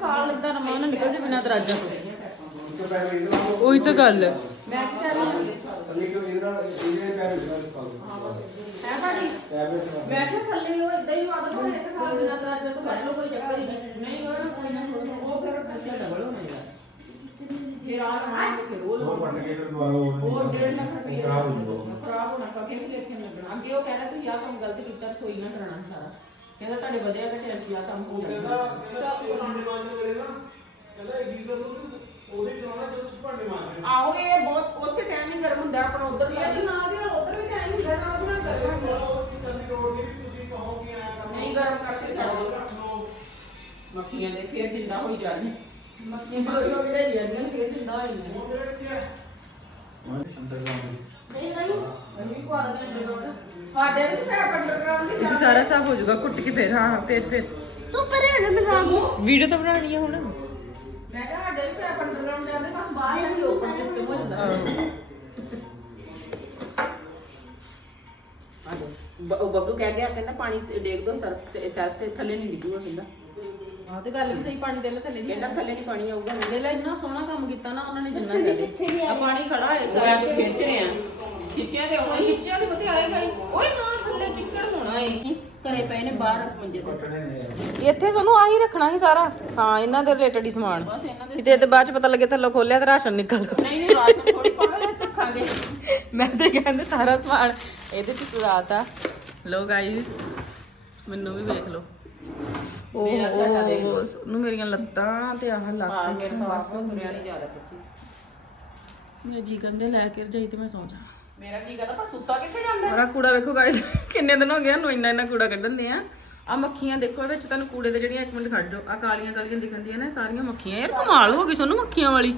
ਸਾਲ ਲੱਗਦਾ ਨਾ ਉਹਨਾਂ ਨਿਕਲ ਜੇ ਬਿਨਾਂ ਦਰਾਜਾ ਤੋਂ। ਉਹੀ ਤਾਂ ਗੱਲ ਹੈ। ਮੈਂ ਕੀ ਕਰ? ਰਹੀ ਹਾਂ ਹੈ ਭਾਜੀ ਮੈਂ ਕਿਹਾ ਥੱਲੇ ਉਹ ਇਦਾਂ ਹੀ ਵਾਦ ਬਣਾ ਇੱਕ ਸਾਲ ਬਿਨਾਂ ਦਰਾਜਾ ਤੋਂ। ਕੱਢ ਲਓ ਕੋਈ ਚੱਕਰ ਹੀ ਨਹੀਂ। ਨਹੀਂ ਉਹ ਨਾ ਕੋਈ ਨਾ ਕੋਈ ਨਾ, ਉਹ ਫਿਰ ਖਰਚਾ ਡਬਲ ਹੋ ਜਾਏਗਾ ਫਿਰ ਆ ਰਹਾ ਫਿਰ ਉਹ ਲਓ। ਉਹ ਡੇਢ ਲੱਖ ਰੁਪਏ ਖਰਾਬ ਹੋਣਾ ਕਿਉਂਕਿ ਦੇਖਣ ਲੱਗਣਾ। ਅੱਗੇ ਉਹ ਕਹਿੰਦਾ ਤੁਸੀਂ ਆਹ ਕੰਮ ਗਲਤ ਕੀਤਾ ਸੋਈ ਨਾ ਕਰਾਣਾ ਸਾਰਾ। ਕਹਿੰਦਾ ਤੁਹਾਡੇ ਵਧਿਆ ਘਟਿਆ ਸੀ ਆਹ ਕੰਮ ਹੋ ਜਾਣਾ ਆਹੋ ਇਹ ਬਹੁਤ ਉਸੇ ਟਾਈਮ ਹੀ ਗਰਮ ਹੁੰਦਾ ਆਪਣਾ ਉਧਰ ਦਾ ਨਾ ਦੇ ਉਧਰ ਵੀ ਟਾਈਮ ਹੀ ਗਰਮ ਉਹਦੇ ਨਾਲ ਗਰਮ ਨਹੀਂ ਗਰਮ ਕਰਕੇ ਛੱਡ ਦਿਓ। ਮੱਖੀਆਂ ਦੇ ਫੇਰ ਜਿੰਦਾ ਹੋਈ ਜਾਣੀ ਮੱਖੀਆਂ ਬੜੀ ਹੋ ਗਈ ਜਾਂਦੀਆਂ ਨੇ ਫੇਰ ਜਿੰਦਾ ਹੋ ਜਾਂਦੀਆਂ। नहीं ਸਾਰਾ ਸਾਫ਼ ਹੋ ਜਾਊਗਾ ਕੁੱਟ ਕੇ ਫਿਰ ਹਾਂ ਫਿਰ ਫਿਰ। ਤੂੰ ਪਰੇ ਹੋ ਜਾ ਮੇਰੇ ਵੀਡੀਓ ਤਾਂ ਬਣਾਣੀ ਆ ਹੁਣ। ਮੈਂ ਕਿਹਾ ਸਾਡੇ ਵੀ ਪੈਪ ਅੰਡਰਗਰਾਉਂਡ ਜਾਂਦੇ ਬਸ ਬਾਹਰ ਹੀ ਓਪਨ ਸਿਸਟਮ ਹੋ ਜਾਂਦਾ। ਆ ਜਾਓ। ਉਹ ਬੱਬੂ ਕਹਿ ਗਿਆ ਕਹਿੰਦਾ ਪਾਣੀ ਸ- ਦੋ ਸਰਫ ਤੇ ਸਰਫ ਤੇ ਥੱਲੇ ਨਹੀਂ ਡਿੱਗੂਗਾ ਕਹਿੰਦਾ। ਆ ਤੇ ਗੱਲ ਵੀ ਸਹੀ ਪਾਣੀ ਦੇ ਲੈ ਥੱਲੇ ਨਹੀਂ ਕਹਿੰਦਾ ਥੱਲੇ ਨਹੀਂ ਪਾਣੀ ਆਊਗਾ। ਦੇ ਲੈ ਇੰਨਾ ਸੋਹਣਾ ਕੰਮ ਕੀਤਾ ਨਾ ਉਹਨਾਂ ਨੇ ਜਿੰਨਾ ਕਿਹਾ ਆ ਪਾਣੀ ਖੜਾ ਹੈ ਸਾਰਾ ਖਿੱਚ ਰਿਹਾ ਖਿੱਚਿਆ ਤੇ ਉਹ ਖਿੱਚਿਆ ਤੇ ਬਤੇ ਆਏਗਾ ਹੀ ਓਏ ਨਾ ਹੋਣਾ ਏ ਘਰੇ ਪਏ ਨੇ ਬਾਹਰ ਮੰਜੇ ਤੇ ਇੱਥੇ ਸਾਨੂੰ ਆਹੀ ਰੱਖਣਾ ਸੀ ਸਾਰਾ। ਹਾਂ ਇਹਨਾਂ ਦੇ ਰਿਲੇਟਡ ਹੀ ਸਮਾਨ। ਬਸ ਇਹਨਾਂ ਦੇ ਕਿਤੇ ਤੇ ਬਾਅਦ ਚ ਪਤਾ ਲੱਗੇ ਥੱਲੋਂ ਖੋਲਿਆ ਤੇ ਰਾਸ਼ਨ ਨਿਕਲਦਾ ਨਹੀਂ ਨਹੀਂ ਰਾਸ਼ਨ ਥੋੜੀ ਪਾਗਲ ਚੱਕਾਂਗੇ। ਮੈਂ ਤੇ ਕਹਿੰਦੇ ਸਾਰਾ ਸਮਾਨ ਇਹਦੇ ਚ ਸਜਾਤਾ। ਲੋ ਗਾਇਸ ਮੈਨੂੰ ਵੀ ਵੇਖ ਲਓ। ਉਹ ਨੂੰ ਮੇਰੀਆਂ ਲੱਤਾਂ ਤੇ ਆਹ ਲੱਕ ਹਾਂ ਮੇਰੇ ਤਾਂ ਬਸ। ਤੁਰਿਆ ਨਹੀਂ ਜਾ ਰਿਹਾ ਸੱਚੀ। ਮੇਰੇ ਜੀ ਕਹਿੰਦੇ ਲੈ ਕੇ ਰਜਾਈ ਤੇ ਮੈਂ ਸੌਂ ਜਾ ਮੇਰਾ ਕੀ ਕਹਿੰਦਾ ਪਰ ਸੁੱਤਾ ਕਿੱਥੇ ਜਾਂਦਾ ਮੇਰਾ ਕੂੜਾ ਵੇਖੋ ਗਾਇਸ ਕਿੰਨੇ ਦਿਨ ਹੋ ਗਏ ਨੂੰ ਇੰਨਾ ਇੰਨਾ ਕੂੜਾ ਕੱਢਣ ਦੇ ਆ। ਆ ਮੱਖੀਆਂ ਦੇਖੋ ਵਿੱਚ ਤੁਹਾਨੂੰ ਕੂੜੇ ਦੇ ਜਿਹੜੀਆਂ ਇੱਕ ਮਿੰਟ ਖੜ ਜਾਓ। ਆ ਕਾਲੀਆਂ ਕਾਲੀਆਂ ਦਿਖਣਦੀਆਂ ਨੇ ਸਾਰੀਆਂ ਮੱਖੀਆਂ। ਯਾਰ ਕਮਾਲ ਹੋ ਗਈ ਸੋਨੂੰ ਮੱਖੀਆਂ ਵਾਲੀ।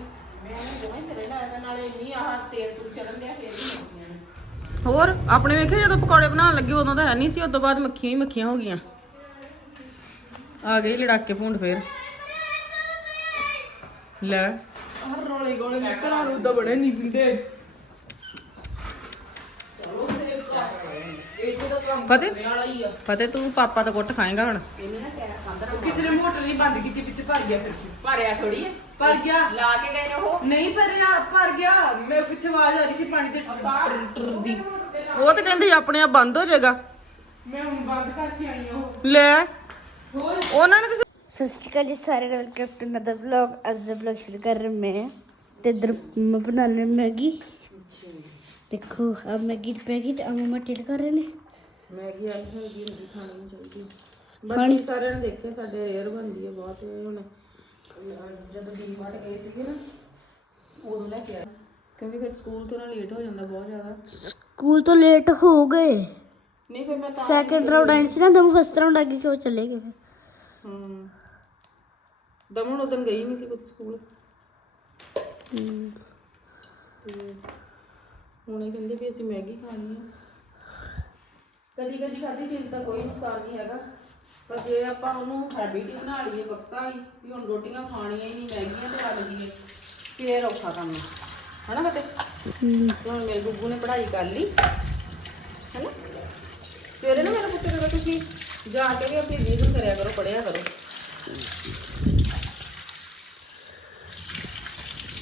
ਹੋਰ ਆਪਣੇ ਵੇਖੇ ਜਦੋਂ ਪਕੌੜੇ ਬਣਾਉਣ ਲੱਗੇ ਉਦੋਂ ਤਾਂ ਹੈ ਨਹੀਂ ਸੀ ਉਦੋਂ ਬਾਅਦ ਮੱਖੀਆਂ ਹੀ ਮੱਖੀਆਂ ਹੋ ਗਈਆਂ। ਆ ਗਈ ਲੜਾਕੇ ਭੁੰਡ ਫੇਰ। ਲੈ। ਹਰ ਰੋਲੇ ਗੋਲੇ ਘਰਾਂ ਨੂੰ ਤਾਂ ਬੜੇ ਨਹੀਂ ਦਿੰਦੇ ਫਤਿਹ? ਫਤਿਹ ਤੂੰ ਪਾਪਾ ਦਾ ਕੁੱਟ ਖਾਏਗਾ ਹੁਣ। ਕਿਸੇ ਨੇ ਮੋਟਰ ਨਹੀਂ ਬੰਦ ਕੀਤੀ ਵਿੱਚ ਭਰ ਗਿਆ ਫਿਰ। ਭਰਿਆ ਥੋੜੀ ਭਰ ਗਿਆ। ਲਾ ਕੇ ਗਏ ਨੇ ਨਹੀਂ ਭਰਿਆ ਭਰ ਗਿਆ। ਮੇਰੇ ਪਿੱਛੇ ਆਵਾਜ਼ ਆ ਰਹੀ ਸੀ ਪਾਣੀ ਦੇ ਟਰ ਦੀ ਉਹ ਤਾਂ ਕਹਿੰਦੇ ਆਪਣੇ ਆਪ ਬੰਦ ਹੋ ਜਾਏਗਾ। ਮੈਂ ਹੁਣ ਬੰਦ ਕਰਕੇ ਆਈ ਉਹ। ਲੈ। ਉਹਨਾਂ ਨੇ ਸਤਿ ਸ਼੍ਰੀ ਅਕਾਲ ਜੀ ਸਾਰੇ ਵੈਲਕਮ ਟੂ ਨਦਰ ਵਲੌਗ ਅੱਜ ਦਾ ਵਲੌਗ ਸ਼ੁਰੂ ਕਰ ਰਹੇ ਮੈਂ ਤੇ ਇਧਰ ਮੈਂ ਬਣਾ ਰਹੀ ਮੈਗੀ। ਦੇਖੋ ਆ ਮੈਗੀ ਪੈਕਟ ਆ ਮਮਾ ਟਿਲ ਕਰ ਰਹੇ ਨੇ। ਮੈਗੀ ਆਈ ਹੈਗੀ ਨਹੀਂ ਖਾਣੀ ਨਹੀਂ ਚਾਹੀਦੀ। ਬਾਕੀ ਸਾਰਿਆਂ ਨੇ ਦੇਖਿਆ ਸਾਡੇ 에ਅਰ ਬਣਦੀ ਹੈ ਬਹੁਤ ਇਹ ਹੁਣ ਅਹ ਜਦੋਂ ਡੀਮਾਰਟ ਗਏ ਸੀਗੇ ਨਾ ਉਦੋਂ ਲੈ ਕੇ ਆਏ। ਕਿਉਂਕਿ ਫਿਰ ਸਕੂਲ ਤੋਂ ਨਾ ਲੇਟ ਹੋ ਜਾਂਦਾ ਬਹੁਤ ਜ਼ਿਆਦਾ। ਸਕੂਲ ਤੋਂ ਲੇਟ ਹੋ ਗਏ। ਨਹੀਂ ਫਿਰ ਮੈਂ ਤਾਂ ਸੈਕੰਡ ਰਾਉਂਡ ਆਈ ਸੀ ਨਾ ਦਮ ਫਸਟ ਰਾਉਂਡ ਆ ਗਈ ਕਿਉਂ ਚਲੇ ਗਏ ਫਿਰ। ਹੂੰ। ਦਮਨ ਉਦੋਂ ਗਈ ਨਹੀਂ ਸੀ ਕੁਝ ਸਕੂਲ। ਤੇ ਹੁਣ ਇਹ ਕਹਿੰਦੇ ਵੀ ਅਸੀਂ ਮੈਗੀ ਖਾਣੀ ਆ। ਕਦੀ ਕਦੀ ਖਾਦੀ ਚੀਜ਼ ਦਾ ਕੋਈ ਨੁਕਸਾਨ ਨਹੀਂ ਹੈਗਾ। ਪਰ ਜੇ ਆਪਾਂ ਉਹਨੂੰ ਹੈਬਿਟ ਹੀ ਬਣਾ ਲਈਏ ਪੱਕਾ ਹੀ ਵੀ ਹੁਣ ਰੋਟੀਆਂ ਖਾਣੀਆਂ ਹੀ ਨਹੀਂ ਮੈਗੀਆਂ ਤੇ ਆ ਲੱਗੀਏ ਫੇਰ ਔਖਾ ਕੰਮ ਹੈ। ਹਨਾ ਫਤੇ ਤੇ ਹੁਣ ਮੇਰੇ ਗੁੱਗੂ ਨੇ ਪੜ੍ਹਾਈ ਕਰ ਲਈ ਹੈਨਾ? ਸਵੇਰੇ ਨਾ ਮੈਨੂੰ ਪੁੱਛਿਆ ਕਰੋ ਤੁਸੀਂ ਜਾ ਕੇ ਵੀ ਆਪਣੀ ਰੀਡਿੰਗ ਕਰਿਆ ਕਰੋ ਪੜ੍ਹਿਆ ਕਰੋ।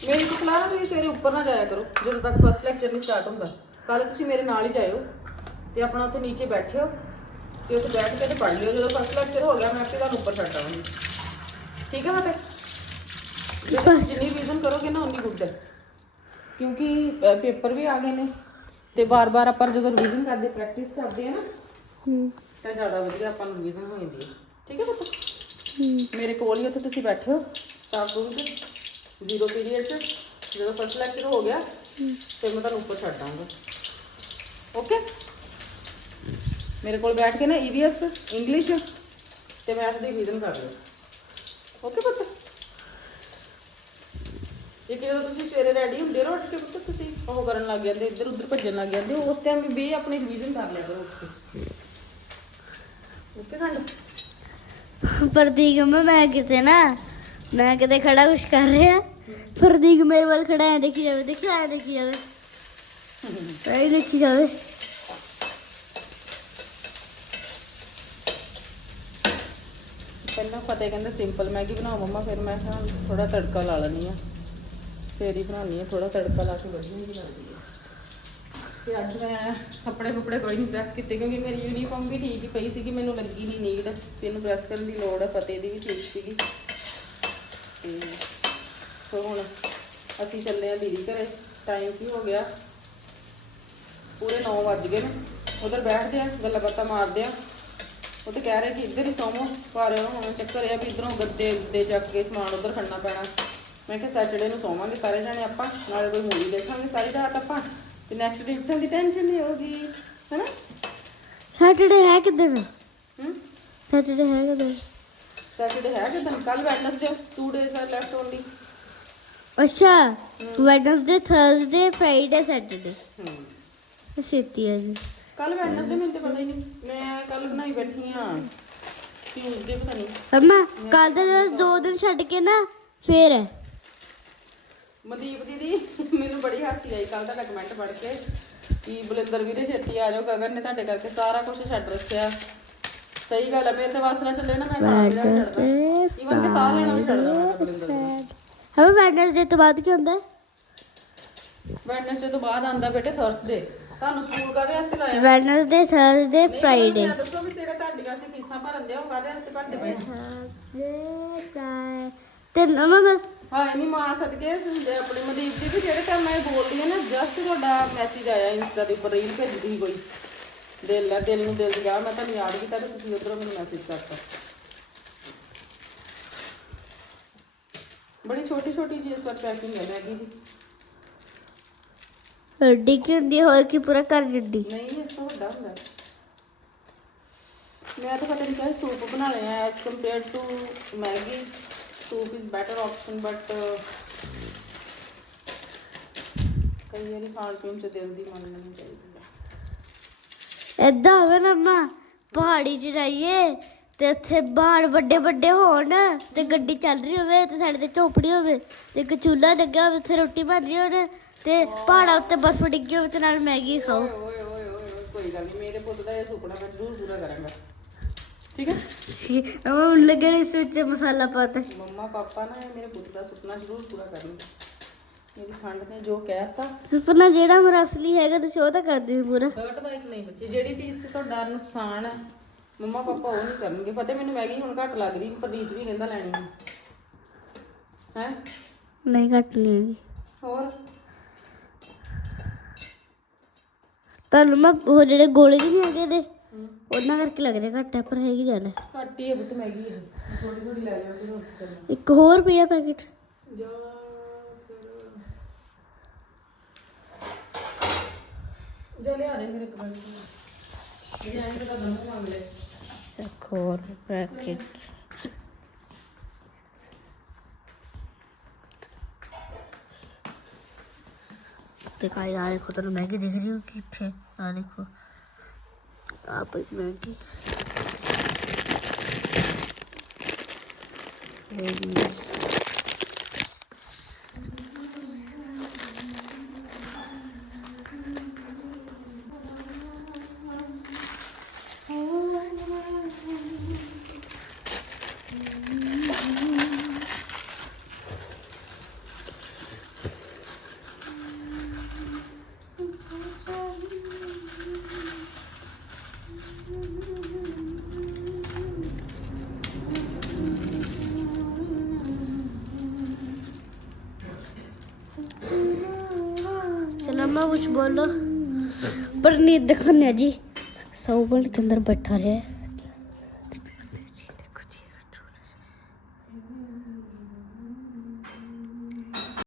ਮੇਰੀ ਸਲਾਹ ਤੁਸੀਂ ਸਵੇਰੇ ਉੱਪਰ ਨਾ ਜਾਇਆ ਕਰੋ ਜਦੋਂ ਤੱਕ ਫਸਟ ਲੈਕਚਰ ਨਹੀਂ ਸਟਾਰਟ ਹੁੰਦਾ। ਕੱਲ ਤੁਸੀਂ ਮੇਰੇ ਨਾਲ ਹੀ ਜਾਇਓ। ਤੇ ਆਪਣਾ ਉੱਥੇ ਨੀਚੇ ਬੈਠਿਓ ਤੇ ਉੱਥੇ ਬੈਠ ਕੇ ਤੇ ਪੜ੍ਹ ਲਿਓ। ਜਦੋਂ ਫਸਟ ਲੈਕਚਰ ਹੋ ਗਿਆ ਮੈਂ ਆਪੇ ਤੁਹਾਨੂੰ ਉੱਪਰ ਛੱਡ ਆਵਾਂਗੀ। ਠੀਕ ਹੈ ਫਤਿਹ ਜੇ? ਤੁਸੀਂ ਜਿੰਨੀ ਰਿਵੀਜ਼ਨ ਕਰੋਗੇ ਨਾ ਉਨੀ ਗੁੱਡ ਹੈ। ਕਿਉਂਕਿ ਪੇਪਰ ਵੀ ਆ ਗਏ ਨੇ ਤੇ ਬਾਰ-ਬਾਰ ਆਪਾਂ ਜਦੋਂ ਰਿਵੀਜ਼ਨ ਕਰਦੇ ਪ੍ਰੈਕਟਿਸ ਕਰਦੇ ਆ ਨਾ ਹੂੰ। ਤਾਂ ਜ਼ਿਆਦਾ ਵਧੀਆ ਆਪਾਂ ਨੂੰ ਰਿਵੀਜ਼ਨ ਹੋ ਜਾਂਦੀ ਹੈ। ਠੀਕ ਹੈ ਪੁੱਤ ਮੇਰੇ ਕੋਲ ਹੀ ਉੱਥੇ ਤੁਸੀਂ ਬੈਠੋ ਸਟਾਫ ਰੂਮ 'ਚ ਜ਼ੀਰੋ ਪੀਰੀਅਡ 'ਚ ਜਦੋਂ ਫਸਟ ਲੈਕਚਰ ਹੋ ਗਿਆ ਤੇ ਮੈਂ ਤੁਹਾਨੂੰ ਉੱਪਰ ਛੱਡ ਦਾਂਗਾ ਓਕੇ ਮੇਰੇ ਕੋਲ ਬੈਠ ਕੇ ਨਾ ਈਵੀਐਸ ਇੰਗਲਿਸ਼ ਤੇ ਮੈਥ ਦੀ ਰਿਵੀਜ਼ਨ ਕਰ ਲਿਓ। ਓਕੇ ਪੁੱਤ? ਜੇ ਜਦੋਂ ਤੁਸੀਂ ਸਵੇਰੇ ਰੈਡੀ ਹੁੰਦੇ ਰਹੋ ਉੱਠ ਕੇ ਪੁੱਤ ਤੁਸੀਂ, ਉਹ ਕਰਨ ਲੱਗ ਜਾਂਦੇ, ਇੱਧਰ ਉੱਧਰ ਭੱਜਣ ਲੱਗ ਜਾਂਦੇ, ਉਸ ਟਾਈਮ ਵੀ ਬੇ ਆਪਣੀ ਰਿਵੀਜ਼ਨ ਕਰ ਲਿਆ ਕਰੋ ਉੱਠ ਓਕੇ ਖੰਡ ਪ੍ਰਦੀਕ ਮੈਂ ਕਿਤੇ ਨਾ, ਮੈਂ ਕਿਤੇ ਖੜਾ ਕੁਛ ਕਰ ਰਿਹਾ। ਪ੍ਰਦੀਕ ਮੇਰੇ ਵੱਲ ਖੜਾ ਹੈ ਦੇਖੀ ਜਾਵੇ, ਦੇਖੀ ਆਇਆ ਦੇਖੀ ਜਾਵੇ। ਐ ਦੇਖੀ ਜਾਵੇ। ਪਹਿਲਾਂ ਫਤਿਹ ਕਹਿੰਦਾ ਸਿੰਪਲ ਮੈਗੀ ਬਣਾਓ ਮੰਮਾ, ਫਿਰ ਮੈਂ ਕਿਹਾ ਥੋੜਾ ਤੜਕਾ ਲਾ ਲੈਣੀ ਆ ਫੇਰ ਹੀ ਬਣਾਉਣੀ ਆ ਥੋੜਾ ਤੜਕਾ ਲਾ ਕੇ ਵਧੀਆ ਹੀ ਲੱਗਦੀ ਆ ਤੇ ਅੱਜ ਮੈਂ ਕੱਪੜੇ ਕੁਪੜੇ ਕੋਈ ਨਹੀਂ ਪ੍ਰੈਸ ਕੀਤੇ ਕਿਉਂਕਿ ਮੇਰੀ ਯੂਨੀਫਾਰਮ ਵੀ ਠੀਕ ਹੀ ਪਈ ਸੀਗੀ, ਮੈਨੂੰ ਲੱਗੀ ਨਹੀਂ ਨੀਡ ਤੇ ਇਹਨੂੰ ਪ੍ਰੈਸ ਕਰਨ ਦੀ ਲੋੜ ਹੈ ਫਤਿਹ ਦੀ ਵੀ ਠੀਕ ਸੀਗੀ। ਤੇ ਸੋ ਹੁਣ ਅਸੀਂ ਚੱਲੇ ਆ ਦੀਦੀ ਘਰੇ ਟਾਈਮ ਕੀ ਹੋ ਗਿਆ? ਪੂਰੇ 9 ਵੱਜ ਗਏ ਨੇ। ਉਧਰ ਬੈਠਦੇ ਆ ਗੱਲਾਂ ਬਾਤਾਂ ਮਾਰਦੇ ਆ ਉਹ ਤੇ ਕਹਿ ਰਹੇ ਕਿ ਇੱਧਰ ਹੀ ਸੌਵੋ ਪਰ ਹੁਣ ਚੱਕਰ ਇਹ ਆ ਵੀ ਇਧਰੋਂ ਗੱਦੇ ਉੱਤੇ ਚੱਕ ਕੇ ਸਮਾਨ ਉਧਰ ਖੜਨਾ ਪੈਣਾ। ਮੈਂ ਕਿਹਾ ਸੈਟਰਡੇ ਨੂੰ ਸੌਵਾਂਗੇ ਸਾਰੇ ਜਾਣੇ ਆਪਾਂ ਨਾਲੇ ਕੋਈ ਮੂਵੀ ਦੇਖਾਂਗੇ ਸਾਰੀ ਰਾਤ ਆਪਾਂ ਤੇ ਨੈਕਸਟ ਡੇ ਉੱਠਣ ਦੀ ਟੈਨਸ਼ਨ ਨਹੀਂ ਹੋਗੀ ਹੈਨਾ? ਸੈਟਰਡੇ ਹੈ ਕਿੱਦਣ ਹੂੰ? ਸੈਟਰਡੇ ਹੈ ਕਿੱਦਣ ਸੈਟਰਡੇ ਹੈ ਜਦੋਂ ਕੱਲ Wednesday 2 days are left only ਅੱਛਾ ਵੈਡਨਸਡੇ ਥਰਸਡੇ ਫਰਾਈਡੇ ਸੈਟਰਡੇ ਹੂੰ। ਛੇਤੀ ਹੈ ਜੀ। ਕੱਲ ਵੈਡਨਸਡੇ ਮੈਨੂੰ ਤੇ ਪਤਾ ਹੀ ਨਹੀਂ। ਮੈਂ ਕੱਲ ਬਣਾਈ ਬੈਠੀ ਆ। ਟਿਊਜ਼ਡੇ ਪਤਾ ਨਹੀਂ। ਅੰਮਾ ਕੱਲ ਦੇ ਦਿਵਸ ਦੋ ਦਿਨ ਛੱਡ ਕੇ ਨਾ ਫੇਰ। ਹੈ ਮਨਦੀਪ ਦੀਦੀ ਮੈਨੂੰ ਬੜੀ ਹਾਸੀ ਆਈ ਕੱਲ ਤੁਹਾਡਾ ਕਮੈਂਟ ਪੜ੍ਹ ਕੇ ਕਿ ਬਲਿੰਦਰ ਵੀਰੇ ਛੇਤੀ ਆ ਜਾਓ ਗਗਨ ਨੇ ਤੁਹਾਡੇ ਕਰਕੇ ਸਾਰਾ ਕੁਝ ਛੱਡ ਰੱਖਿਆ। ਸਹੀ ਗੱਲ ਹੈ ਮੇਰੇ ਤੇ ਵਾਸਨਾ ਚੱਲੇ ਨਾ ਮੈਂ ਖਾ ਲਿਆ ਛੱਡਦਾ। ਈਵਨ ਕਿ ਸਾਹ ਲੈਣਾ ਵੀ ਛੱਡਦਾ ਮੈਂ ਤਾਂ ਬਲਿੰਦਰ ਨੂੰ। ਹਾਂ ਵੈਡਨਸਡੇ ਤੋਂ ਬਾਅਦ ਕੀ ਹੁੰਦਾ? ਵੈਡਨਸਡੇ ਤੋਂ ਬਾਅਦ ਆਂਦਾ ਬੇਟੇ ਥਰਸਡੇ ਤੁਹਾਨੂੰ ਸਕੂਲ ਕਾਦੇ ਵਾਸਤੇ ਲਾਇਆ? ਵੈਡਨਸਡੇ ਥਰਸਡੇ ਫਰਾਈਡੇ ਮੈਨੂੰ ਦੱਸੋ ਵੀ ਤੇਰੇ ਤੁਹਾਡੀਆਂ ਸੀ ਫੀਸਾਂ ਭਰਨ ਦੇ ਉਹ ਕਾਦੇ ਵਾਸਤੇ ਭਰਦੇ ਪਏ ਤੇ ਅੰਮਾ ਬਸ ਹਾਂ ਨਹੀਂ ਮਾਂ ਸਦਕੇ ਹੁੰਦੇ ਆਪਣੀ। ਮਨਦੀਪ ਦੀ ਵੀ ਜਿਹੜੇ ਟਾਈਮ ਮੈਂ ਬੋਲਦੀ ਆ ਨਾ ਜਸਟ ਤੁਹਾਡਾ ਮੈਸੇਜ ਆਇਆ ਇੰਸਟਾ ਦੇ ਉੱਪਰ ਰੀਲ ਭੇਜੀ ਸੀ ਕੋਈ। ਦਿਲ ਲੈ ਦਿਲ ਨੂੰ ਦਿਲ ਦਿਆ ਮੈਂ ਤੁਹਾਨੂੰ ਯਾਦ ਕੀਤਾ ਤੇ ਤੁਸੀਂ ਉਧਰੋਂ ਮੈਨੂੰ ਮੈਸੇਜ ਕਰਤਾ। ਬੜੀ ਛੋਟੀ ਛੋਟੀ ਚੀਜ਼ ਪਰ ਪੈਕਿੰਗ ਹੈ ਮੈਗੀ ਦੀ। ਕੀ ਹੁੰਦੀ ਹੋਰ ਕੀ ਪੂਰਾ ਘਰ ਜੱਡੀ ਨਹੀਂ ਇਸ ਤੋਂ ਵੱਡਾ ਹੁੰਦਾ। ਮੈਂ ਤਾਂ ਪਤਾ ਨਹੀਂ ਕਿਹਾ ਸੂਪ ਬਣਾ ਲਿਆ as compare to Maggi soup is better option but ਕਈ ਵਾਰੀ ਖਾਣ ਪੀਣ ਚ ਦਿਲ ਦੀ ਮੰਨ ਨਹੀਂ ਚਾਹੀਦੀ ਹੈ ਏਦਾਂ ਹੋਵੇ ਨਾ ਅੰਮਾ ਪਹਾੜੀ 'ਚ ਜਾਈਏ ਤੇ ਉੱਥੇ ਬਾਹਰ ਵੱਡੇ ਵੱਡੇ ਹੋਣ ਤੇ ਗੱਡੀ ਚੱਲ ਰਹੀ ਹੋਵੇ ਤੇ ਸਾਡੇ ਤੇ ਝੋਪੜੀ ਹੋਵੇ ਤੇ ਇੱਕ ਚੁੱਲ੍ਹਾ ਲੱਗਾ ਹੋਵੇ ਉੱਥੇ ਰੋਟੀ ਬਣ ਰਹੀ ਹੋਵੇ ਤੇ ਪਹਾੜਾਂ ਉੱਤੇ ਬਰਫ਼ ਡਿੱਗੀ ਹੋਵੇ ਤੇ ਨਾਲ ਮੈਗੀ ਖਾਓ। ਓਏ ਓਏ ਓਏ ਕੋਈ ਗੱਲ ਨਹੀਂ ਮੇਰੇ ਪੁੱਤ ਦਾ ਇਹ ਸੁਪਨਾ ਮੈਂ ਜ਼ਰੂਰ ਪੂਰਾ ਕਰਾਂਗਾ। ਠੀਕ ਹੈ? (laughs) ਉਹ ਲੱਗਣ ਇਸ ਵਿੱਚ ਮਸਾਲਾ ਪਾਤਾ ਮੰਮਾ ਪਾਪਾ ਨਾ ਇਹ ਮੇਰੇ ਪੁੱਤ ਦਾ ਸੁਪਨਾ ਜ਼ਰੂਰ ਪੂਰਾ ਕਰਨਗੇ। ਮੇਰੀ ਖੰਡ ਨੇ ਜੋ ਕਹਿਤਾ ਸੁਪਨਾ ਜਿਹੜਾ ਮੇਰਾ ਅਸਲੀ ਹੈਗਾ ਤੁਸੀਂ ਉਹ ਤਾਂ ਕਰਦੇ ਪੂਰਾ। ਹਰਟ ਬਾਈਕ ਨਹੀਂ ਬੱਚੇ ਜਿਹੜੀ ਚੀਜ਼ 'ਚ ਤੁਹਾਡਾ ਨੁਕਸਾਨ ਹੈ ਮੰਮਾ ਪਾਪਾ ਉਹ ਨਹੀਂ ਕਰਨਗੇ। ਪਤਾ ਮੈਨੂੰ ਮੈਗੀ ਹੁਣ ਘੱਟ ਲੱਗ ਰਹੀ ਪ੍ਰਨੀਤ ਵੀ ਕਹਿੰਦਾ ਲੈਣੀ ਹੈ ਹੈ? ਨਹੀਂ ਘਟਣੀ ਹੈਗੀ। ਹੋਰ? ਤੁਹਾਨੂੰ ਮੈਂ ਉਹ ਜਿਹੜੇ ਗੋਲੇ ਜਿਹੇ ਨਹੀਂ ਹੈਗੇ ਦੇ ਉਹਨਾਂ ਕਰਕੇ ਲੱਗ ਰਿਹਾ ਘੱਟ ਹੈ ਪਰ ਹੈਗੀ ਜਾਣਾ ਘੱਟ ਹੀ ਹੈ ਬੁੱਤ ਮੈਗੀ ਇਹ। ਥੋੜੀ ਥੋੜੀ ਲੈ ਜਾਓ ਫਿਰ ਹੋਰ ਕੀ ਕਰਨਾ ਇੱਕ ਹੋਰ ਪਿਆ ਪੈਕੇਟ। ਜਾ ਫਿਰ। ਜਾ ਲਿਆ ਦੇ ਫਿਰ ਇੱਕ ਮਿੰਟ ਜੇ ਆਏ ਤਾਂ ਦਮੂ ਮੰਗ ਲੈ ਇੱਕ ਹੋਰ ਪੈਕੇਟ ਤੇ ਕਾਈ ਆ ਦੇਖੋ ਤੁਹਾਨੂੰ ਮੈਗੀ ਦਿਖ ਰਹੀ ਹੋ ਕਿੱਥੇ ਆ ਦੇਖੋ ਆ कुछ बोलो परनीत दिखाने जी सौ बन के अंदर बैठा रहे